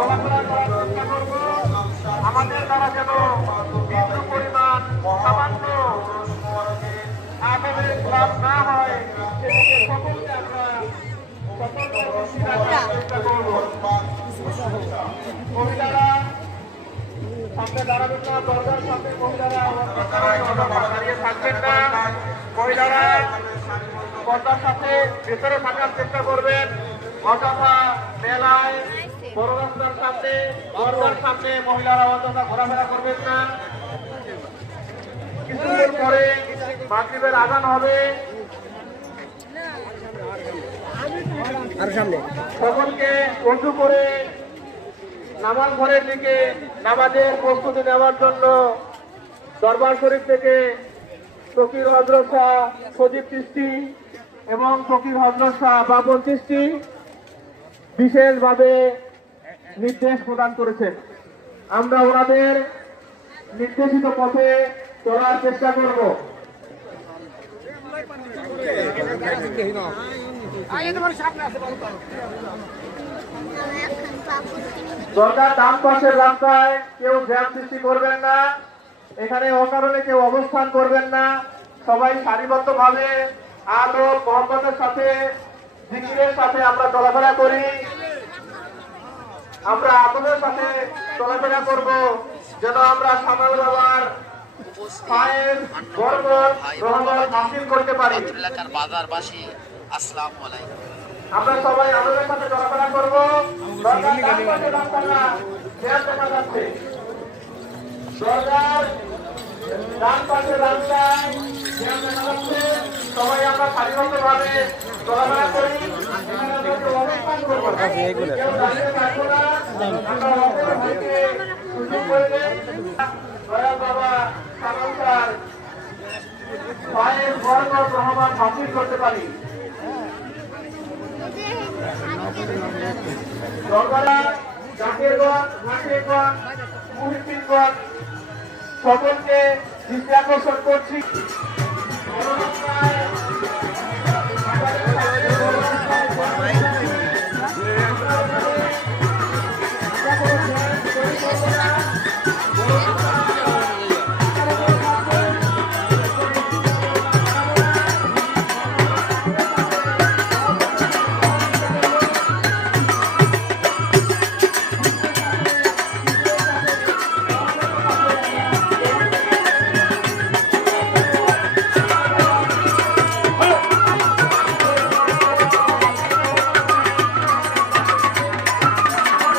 চলাফেরা করার চেষ্টা করব। আমাদের দ্বারা যেন বিন্দু পরিমাণ সামান্য আগুনের লাভ না হয় সেদিকে সকলকে আমরা চেষ্টা করব। মহিলারা সামনে দাঁড়াবেন না, দরজার সামনে মহিলারা দাঁড়িয়ে থাকবেন না। মহিলারা পর্দার সাথে ভেতরে থাকার চেষ্টা করবেন। অযথা মেলায় বড় রাস্তার সামনে দরজার সামনে মহিলারা অযথা ঘোরাফেরা করবেন না। কিছুক্ষণ পরে মাগরিবের আযান হবে। সকলকে ওযু করে নামাজ ঘরের দিকে নামাজের প্রস্তুতি নেওয়ার জন্য দরবার শরীফ থেকে ফকির হযরত শাহ সজীব চিশতি এবং ফকির হযরত শাহ বাবর চিশতি বিশেষভাবে নির্দেশ প্রদান করেছেন। আমরা ওনাদের নির্দেশিত পথে চলার চেষ্টা করব। দরকার ডান পাশের রাস্তায় কেউ জ্যাম সৃষ্টি করবেন না। এখানে অকারণে কেউ অবস্থান করবেন না। সবাই সারিবদ্ধভাবে আলো মোহাম্মদের সাথে জিকিরের সাথে আমরা চলাফেরা করি। আমরা আগুনের সাথে চলাফেরা করব যেন আমরা সামাল বাবার পায়ের বরকত রহমত হাসিল করতে পারি। বাজারবাসী আসসালামু আলাইকুম। আমরা সবাই আগুনের সাথে চলাফেরা করব। দরজার ডান পাশে রাস্তাটা জ্যাম দেখা যাচ্ছে। দরজার ডান পাশে রাস্তায় জ্যাম দেখা যাচ্ছে। সবাই আমরা সারিবদ্ধভাবে চলাফেরা করি। এখানে আমরা কেউ অবস্থান করব না, কেউ দাঁড়িয়ে থাকবো না। আমরা অপর ভাইকে সুযোগ করে দেন। দয়াল বাবা সালাম স্যার পায়ের বরকত রহমত হাসিল করতে পারি। দরবারা জাকিরগঞ্জ, নাসিরগঞ্জ, মুহিদ্দিনগঞ্জ সকলকে দৃষ্টি আকর্ষণ করছি।